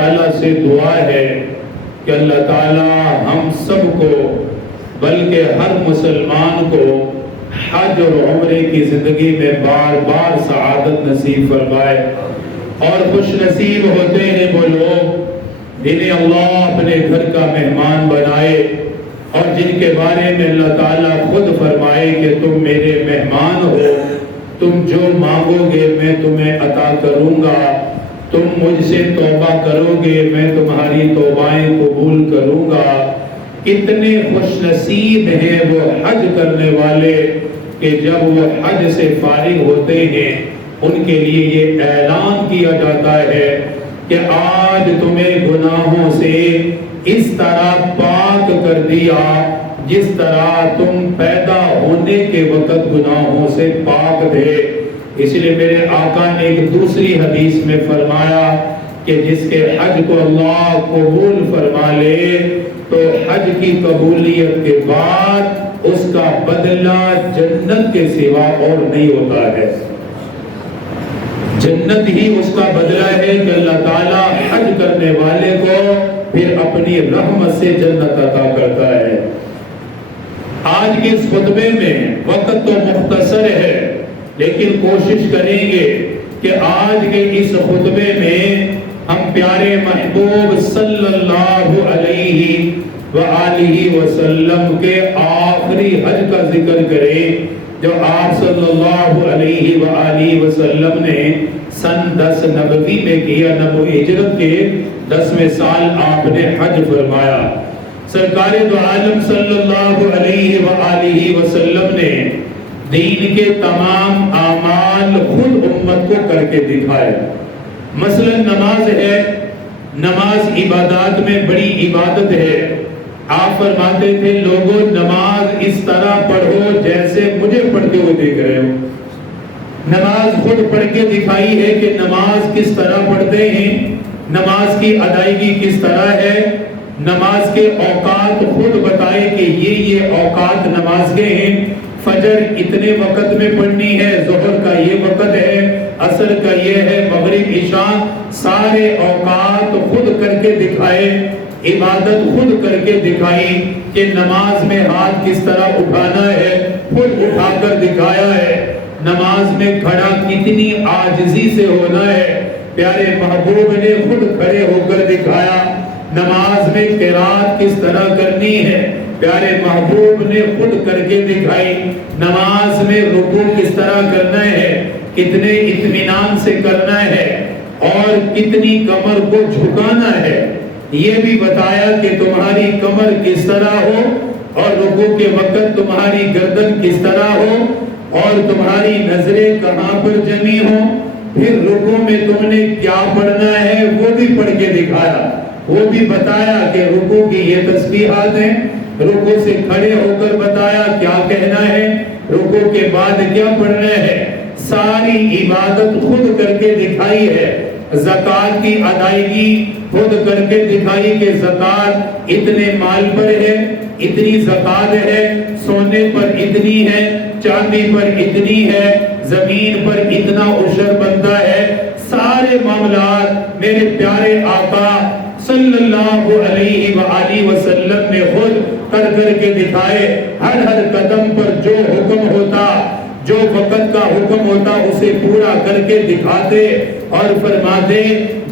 تعالیٰ سے دعا ہے کہ اللہ تعالیٰ ہم سب کو بلکہ ہر مسلمان کو حج اور عمرے کی زندگی میں بار بار سعادت نصیب فرمائے، اور خوش نصیب ہوتے ہیں وہ لوگ جنہیں اللہ اپنے گھر کا مہمان بنائے، اور جن کے بارے میں اللہ تعالیٰ خود فرمائے کہ تم میرے مہمان ہو، تم جو مانگو گے میں تمہیں عطا کروں گا، تم مجھ سے توبہ کرو گے میں تمہاری توبائیں قبول کروں گا۔ کتنے خوش نصیب ہیں وہ حج کرنے والے کہ جب وہ حج سے فارغ ہوتے ہیں ان کے لیے یہ اعلان کیا جاتا ہے کہ آج تمہیں گناہوں سے اس طرح پاک کر دیا جس طرح تم پیدا ہونے کے وقت گناہوں سے پاک تھے۔ اس لیے میرے آقا نے ایک دوسری حدیث میں فرمایا کہ جس کے حج کو اللہ قبول فرما لے تو حج کی قبولیت کے بعد اس کا بدلہ جنت کے سوا اور نہیں ہوتا ہے، جنت ہی اس کا بدلہ ہے کہ اللہ تعالیٰ حج کرنے والے کو پھر اپنی رحمت سے جنت عطا کرتا ہے۔ آج کے اس خطبے میں وقت تو مختصر ہے لیکن کوشش کریں گے کہ آج کے اس خطبے میں ہم پیارے محبوب صلی اللہ علیہ وآلہ وسلم کے آخری حج کا ذکر کریں جو آپ صلی اللہ علیہ وآلہ وسلم نے سن 10 نبوی میں کیا، نبوی ہجرت کے 10ویں سال آپ نے حج فرمایا۔ سرکار دو عالم صلی اللہ علیہ وآلہ وسلم نے دین کے تمام اعمال خود امت کو کر کے دکھائے۔ مثلا نماز ہے، نماز عبادات میں بڑی عبادت ہے۔ آپ فرماتے تھے لوگوں نماز اس طرح پڑھو جیسے مجھے پڑھتے ہوئے دیکھ رہے ہو۔ نماز خود پڑھ کے دکھائی ہے کہ نماز کس طرح پڑھتے ہیں، نماز کی ادائیگی کس طرح ہے، نماز کے اوقات خود بتائے کہ یہ اوقات نماز کے ہیں، فجر اتنے وقت میں پڑھنی ہے، ظہر کا یہ وقت ہے، عصر کا یہ ہے، مغرب عشاء، سارے اوقات خود کر کے دکھائے، عبادت خود کر کے دکھائی کہ نماز میں ہاتھ کس طرح اٹھانا ہے، خود اٹھا کر دکھایا ہے۔ نماز میں کھڑا کتنی عاجزی سے ہونا ہے، پیارے محبوب نے خود کھڑے ہو کر دکھایا۔ نماز میں قرات کس طرح کرنی ہے، پیارے محبوب نے خود کر کے دکھائی۔ نماز میں رکوع کس طرح کرنا ہے، کتنے اطمینان سے کرنا ہے اور کتنی کمر کو جھکانا ہے، یہ بھی بتایا کہ تمہاری کمر کس طرح ہو اور رکوع کے وقت تمہاری گردن کس طرح ہو اور تمہاری نظریں کہاں پر جمی ہو۔ پھر رکوع میں تم نے کیا پڑھنا ہے وہ بھی پڑھ کے دکھایا، وہ بھی بتایا کہ رکوع کی یہ تسبیحات ہیں، رکوع سے کھڑے ہو کر بتایا کیا کہنا ہے، رکوع کے بعد کیا پڑھنا ہے، ساری عبادت خود کر کے دکھائی ہے۔ زکوٰۃ کی ادائیگی خود کر کے دکھائی کہ زکوٰۃ اتنے مال پر ہے، اتنی زکوٰۃ ہے، سونے پر اتنی ہے، چاندی پر اتنی ہے، زمین پر اتنا عشر بنتا ہے۔ سارے معاملات میرے پیارے آقا صلی اللہ علیہ وآلہ وسلم نے خود کر کے دکھائے۔ ہر قدم پر جو حکم ہوتا، جو وقت کا حکم ہوتا اسے پورا کر کے دکھاتے اور فرماتے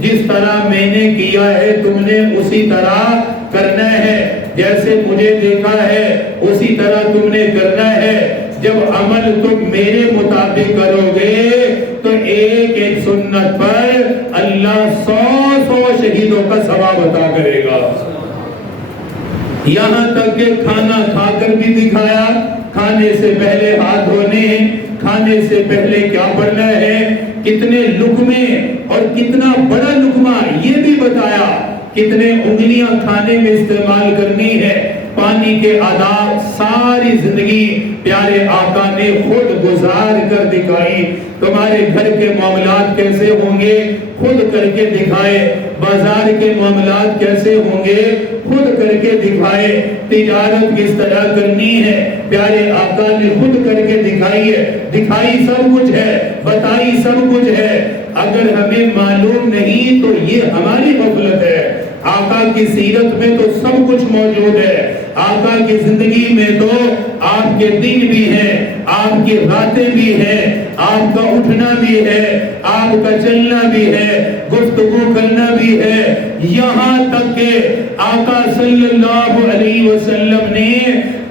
جس طرح میں نے کیا ہے تم نے اسی طرح کرنا ہے، جیسے مجھے دیکھا ہے اسی طرح تم نے کرنا ہے۔ جب عمل تم میرے مطابق کرو گے تو ایک ایک سنت پر اللہ 100 شہیدوں کا ثواب عطا کرے گا۔ یہاں تک کہ کھانا کھا کر بھی دکھایا، کھانے سے پہلے ہاتھ دھونے ہیں، کھانے سے پہلے کیا پڑھنا ہے، کتنے لقمے اور کتنا بڑا لقمہ یہ بھی بتایا، کتنے انگلیاں کھانے میں استعمال کرنی ہے، پانی کے آداب، ساری زندگی پیارے آقا نے خود گزار کر دکھائی۔ تمہارے گھر کے معاملات کیسے ہوں گے خود کر کے دکھائے، بازار کے معاملات کیسے ہوں گے خود کر کے دکھائے، تجارت کس طرح کرنی ہے پیارے آقا نے خود کر کے دکھائی ہے۔ دکھائی سب کچھ ہے، بتائی سب کچھ ہے، اگر ہمیں معلوم نہیں تو یہ ہماری غفلت کی سیرت میں تو سب کچھ موجود ہے، آقا کی زندگی میں تو آپ کے دن بھی ہیں، آپ کی راتیں بھی ہیں، آپ کا اٹھنا بھی ہے، آپ کا چلنا بھی ہے، گفتگو کرنا بھی ہے، یہاں تک کہ آقا صلی اللہ علیہ وسلم نے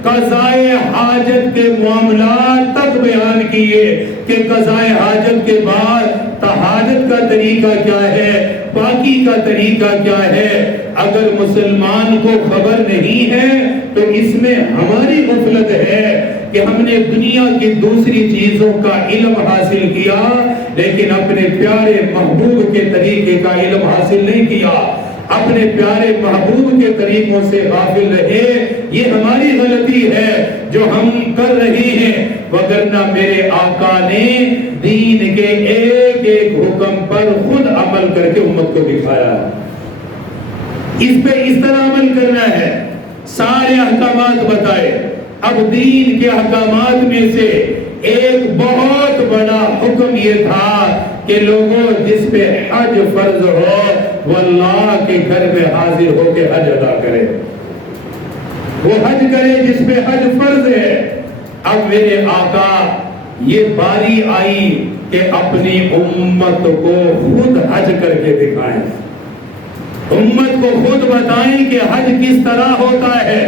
قضائے حاجت کے معاملات تک بیان کیے کہ قضائے حاجت کے بعد طہارت کا طریقہ کیا ہے، پاکی کا طریقہ کیا ہے۔ اگر مسلمان کو خبر نہیں ہے تو اس میں ہماری غفلت ہے کہ ہم نے دنیا کی دوسری چیزوں کا علم حاصل کیا لیکن اپنے پیارے محبوب کے طریقے کا علم حاصل نہیں کیا، اپنے پیارے محبوب کے طریقوں سے غافل رہے۔ یہ ہماری غلطی ہے جو ہم کر رہے ہیں، وگرنہ میرے آقا نے دین کے ایک ایک حکم پر خود عمل کر کے امت کو دکھایا، اس پہ اس طرح عمل کرنا ہے، سارے احکامات بتائے۔ اب دین کے احکامات میں سے ایک بہت بڑا حکم یہ تھا کہ لوگوں جس پہ حج فرض ہو وہ اللہ کے گھر میں حاضر ہو کے حج ادا کرے، وہ حج کرے جس پہ حج فرض ہے۔ اب میرے آقا یہ باری آئی کہ اپنی امت کو خود حج کر کے دکھائیں، امت کو خود بتائیں کہ حج کس طرح ہوتا ہے،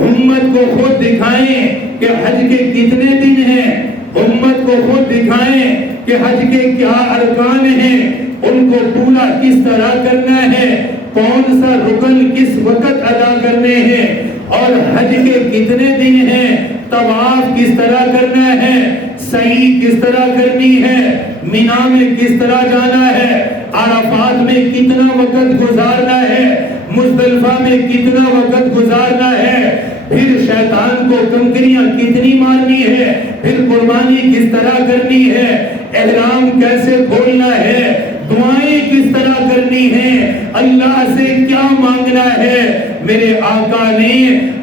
امت کو خود دکھائیں کہ حج کے کتنے دن ہیں، امت کو خود دکھائیں کہ حج کے کیا ارکان ہیں، ان کو پورا کس طرح کرنا ہے، کون سا رکن کس وقت ادا کرنے ہیں، اور حج کے کتنے دن ہیں، طواف کس طرح کرنا ہے، سعی کس طرح کرنی ہے، مینا میں کس طرح جانا ہے، عرفات میں کتنا وقت گزارنا ہے، مزدلفہ میں کتنا وقت گزارنا ہے، پھر شیطان کو کنکریاں کتنی مارنی ہے، پھر قربانی کس طرح کرنی ہے، احرام کیسے کھولنا ہے، دعائیں کس طرح کرنی ہیں، اللہ سے کیا مانگنا ہے۔ میرے آقا نے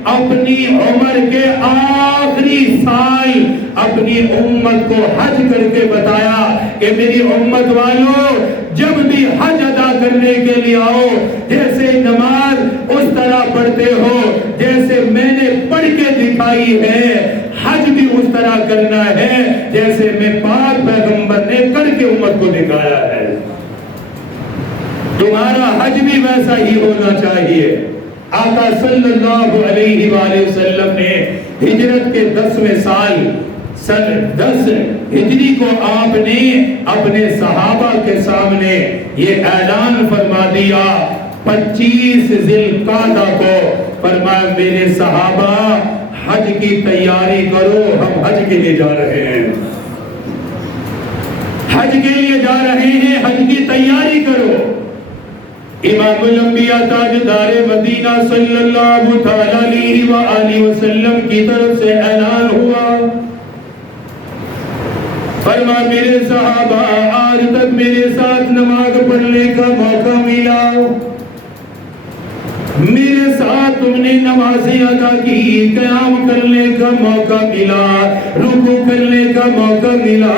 اپنی عمر کے آخری سال اپنی امت کو حج کر کے بتایا کہ میری امت والوں جب بھی حج ادا کرنے کے لیے آؤ، جیسے نماز اس طرح پڑھتے ہو جیسے میں نے پڑھ کے دکھائی ہے، حج بھی اس طرح کرنا ہے جیسے میں پاک پیغمبر نے کر کے امت کو دکھایا ہے۔ تمہارا حج بھی ویسا ہی ہونا چاہیے۔ آقا صلی اللہ علیہ وآلہ وسلم نے ہجرت کے 10ویں سال سن 10 ہجری کو آپ نے اپنے صحابہ کے سامنے یہ اعلان فرما دیا، 25 ذی القعدہ کو فرمایا میرے صحابہ حج کی تیاری کرو، ہم حج کے لیے جا رہے ہیں، حج کے لیے جا رہے ہیں، حج کی تیاری کرو۔ امام الانبیاء تاجدار مدینہ صلی اللہ علیہ وآلہ وسلم کی طرف سے اعلان ہوا، فرما میرے صحابہ آج تک میرے ساتھ نماز پڑھنے کا موقع ملا، میرے ساتھ تم نے نمازیں ادا کی، قیام کرنے کا موقع ملا، رکوع کرنے کا موقع ملا،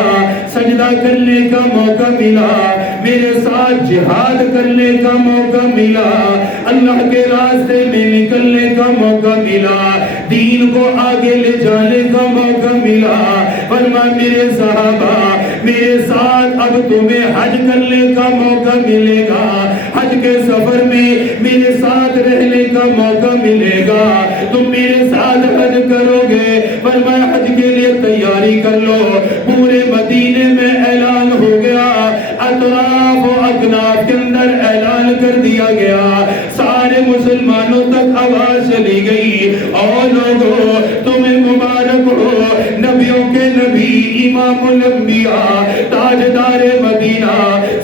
سجدہ کرنے کا موقع ملا، میرے ساتھ جہاد کرنے کا موقع ملا، اللہ کے راستے میں نکلنے کا موقع ملا، دین کو آگے لے جانے کا موقع ملا۔ فرما میرے صحابہ میرے ساتھ اب تمہیں حج کرنے کا موقع ملے گا، حج کے سفر میں میرے ساتھ رہنے کا موقع ملے گا، تم میرے ساتھ حج کرو گے۔ فرمایا حج کے لیے تیاری کر لو۔ پورے مدینے میں اعلان ہو گیا، اطراف و اکناف کے اندر اعلان کر دیا گیا، سارے مسلمانوں تک آواز چلی گئی، اور لوگوں تمہیں مبارک ہو، نبیوں کے نبی امام الانبیاء تاجدار مدینہ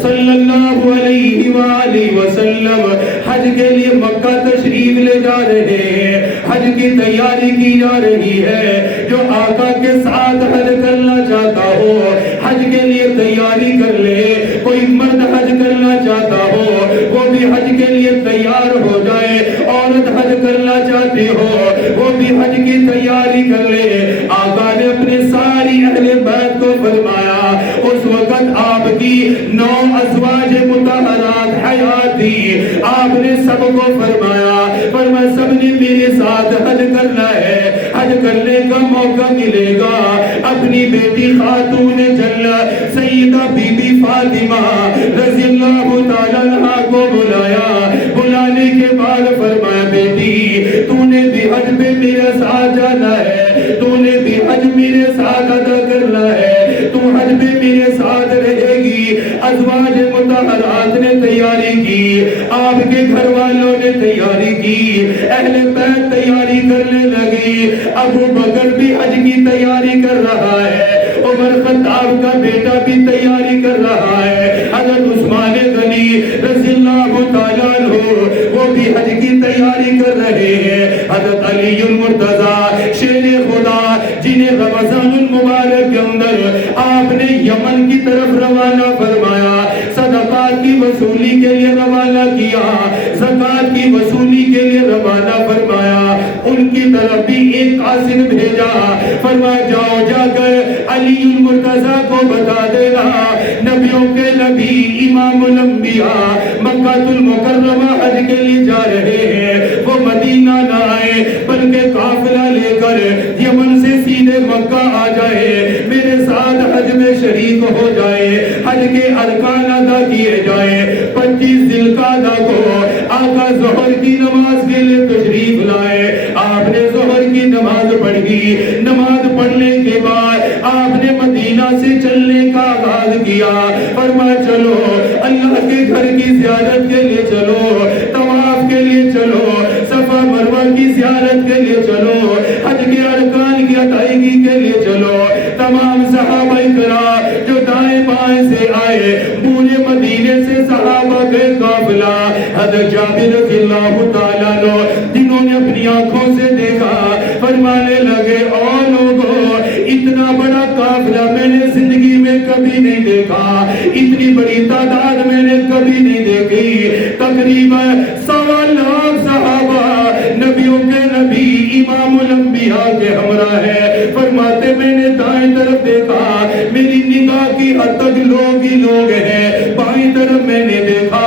صلی اللہ علیہ وآلہ وسلم حج کے لیے مکہ تشریف لے جا رہے ہیں، حج کی تیاری کی جا رہی ہے۔ جو آقا کے ساتھ حج کرنا چاہتا ہو حج کے لیے تیاری کر لے، کوئی مرد حج کرنا چاہتا ہو وہ بھی حج کے لیے تیار ہو جائے، عورت حج کرنا چاہتی ہو وہ بھی حج کی تیاری کر لے۔ آقا نے اپنے ساری اہل بیت کو فرمایا، اس وقت آپ کی 9 ازواج مطہرات حیات تھی، آپ نے سب کو فرمایا سب نے میرے ساتھ حج کرنا ہے، حج کرنے کا موقع ملے گا۔ اپنی بیٹی خاتون جنہ سیدہ بی بی فاطمہ رضی اللہ تعالیٰ عنہا کو بلانے کے بعد فرمایا بیٹی تو نے بھی حج پہ میرے ساتھ جانا ہے، تو نے بھی حج میرے ساتھ ادا کرنا ہے، تو حج پہ میرے ساتھ رہے گی۔ ازواج مطہرات نے تیاری کی، آپ کے گھر والوں نے تیاری کی، اہل بیت تیاری کرنے لگی۔ ابو بکر بھی حج کی تیاری کر رہا ہے، عمر خطاب کا بیٹا بھی تیاری کر رہا ہے، حضرت عثمان غنی رضی اللہ تعالیٰ عنہ وہ بھی حج کی تیاری کر رہے ہیں، حضرت علی المرتضی شیر خدا جنہیں رمضان المبارک کے اندر آپ نے یمن کی طرف روانہ فرمایا، صدقات کی وصولی کے لیے روانہ کیا، زکات کی وصولی کے لیے روانہ فرمایا، ان کی طرف بھی ایک قاصد بھیجا، فرمایا جاؤ جا کر علی المرتضی کو بتا دینا نبیوں کے نبی امام الانبیاء مکہ المکرمہ حج کے لیے جا رہے ہیں، وہ مدینہ نہ آئے بلکہ قافلہ لے کر یمن سے سیدھے مکہ آ جائے، میرے ساتھ حج میں شریک ہو جائے، حج کے ارکان ادا کیے جائیں۔ 25 ذی القعدہ کو آقا ظہر کی نماز کے لیے تشریف لائے، آپ نے ظہر کی نماز پڑھی، نماز پڑھنے کے بعد آپ نے مدینہ سے چلنے کا آغاز کیا، فرمایا چلو اللہ کے گھر کی زیارت کے لیے چلو، طواف کے لیے چلو، صفا مروہ کی زیارت کے لیے چلو، حج کے ارکان کی ادائیگی کے لیے چلو۔ تمام صحابہ کرام جو دائیں بائیں سے آئے، پورے مدینے سے صحابہ کے قافلہ، حضرت جابر رضی اللہ تعالیٰ عنہ جنہوں نے اپنی آنکھوں سے دیکھا فرمانے لگے او لوگوں اتنا بڑا قافلہ میں نے زندگی میں کبھی نہیں دیکھا، اتنی بڑی تعداد میں نے کبھی نہیں دیکھی، تقریباً 1.25 لاکھ صحابہ نبیوں کے نبی امام الانبیاء کے ہمراہ ہے۔ فرماتے میں نے دائیں طرف دیکھا، میری نگاہ کی حد تک لوگ ہی لوگ ہیں، بائیں طرف میں نے دیکھا،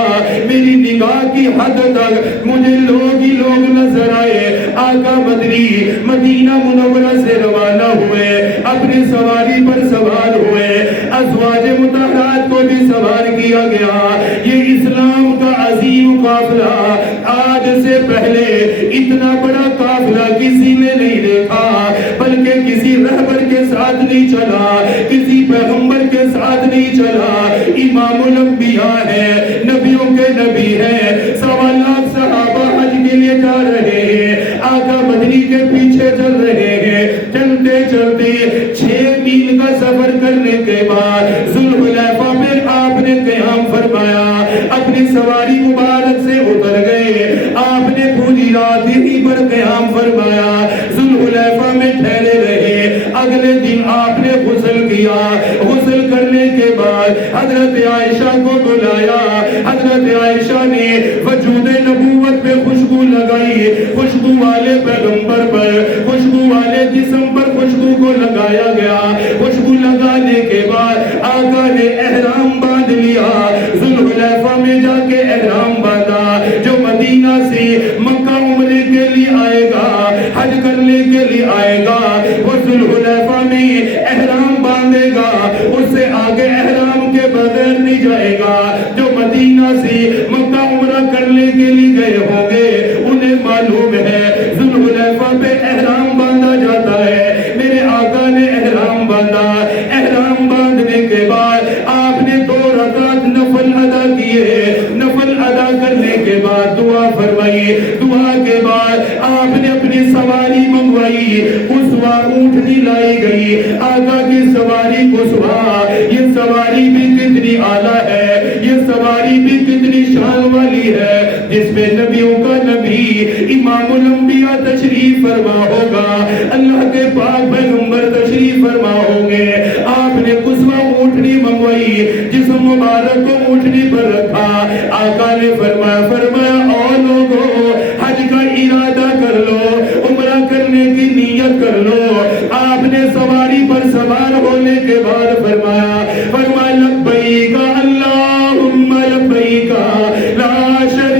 میری نگاہ کی حد تک مجھے لوگ ہی لوگ نظر آئے۔ آقا مدنی مدینہ منورہ سے روانہ ہوئے، اپنی سواری پر سوار ہوئے، ازواج مطہرات کو بھی سوار کیا گیا۔ یہ اسلام کا عظیم قافلہ، آج سے پہلے اتنا بڑا قافلہ کسی نے نہیں دیکھا، بلکہ کسی رہبر کے ساتھ نہیں چلا، کسی پیغمبر کے ساتھ نہیں چلا، امام الانبیاء ہے، نبیوں کے نبی ہے، 1.25 لاکھ صحابہ حج کے لیے جا رہے ہیں، آقا مدنی کے پیچھے چل رہے ہیں، چلتے چلتے 6 میل کا سفر کرنے کے بعد ذوالحلیفہ پہ آپ نے قیام فرمایا، اپنی سواری مبارک سے اتر گئے، آپ نے پوری رات ہی پر قیام فرمایا، ذوالحلیفہ میں ٹھہرے رہے۔ اگلے دن آپ نے غسل کیا، غسل کرنے کے بعد حضرت عائشہ کو بلایا، حضرت عائشہ نے وجود نبوت پہ خوشبو لگائی، خوشبو والے پیغمبر پر، خوشبو والے جسم پر خوشبو کو لگایا گیا، خوشبو لگانے کے بعد آقا نے احرام باندھ لیا، ذوالحلیفہ میں جا کے احرام باندھا، جو مدینہ سے مکہ عمرے کے لیے آئے گا، حج کرنے کے لیے آئے گا، وہ ذوالحلیفہ میں احرام باندھے گا، اس سے آگے احرام کے بغیر نہیں جائے گا۔ جو مدینہ سے مکہ عمرہ کرنے کے لیے گئے ہوں گے انہیں معلوم ہے ذوالحلیفہ پہ احرام باندھا جاتا ہے۔ میرے آقا نے احرام باندھا، احرام باندھنے کے بعد آپ نے 2 رکعت نفل ادا کیے، نفل ادا کرنے کے بعد دعا فرمائی، دعا کے بعد آپ نے اپنی سواری منگوائی، قصوہ اونٹنی لائی گئی، آقا کی سواری قصوہ، یہ سواری بھی کتنی اعلیٰ ہے، یہ سواری بھی کتنی شان والی ہے، جس میں نبیوں کا نبی امام الانبیاء تشریف فرما ہوگا، اللہ کے پاک پیغمبر تشریف فرما ہوں گے۔ آپ نے قصوہ اونٹنی منگوائی، جسم مبارک کو اونٹنی پر رکھا، آقا نے فرمایا او لوگو حج کا ارادہ کر لو، عمرہ کرنے کی نیت کر لو۔ آپ نے سواری پر سوار ہونے کے بعد فرمایا لبیک اللہم لبیک لا شریک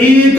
1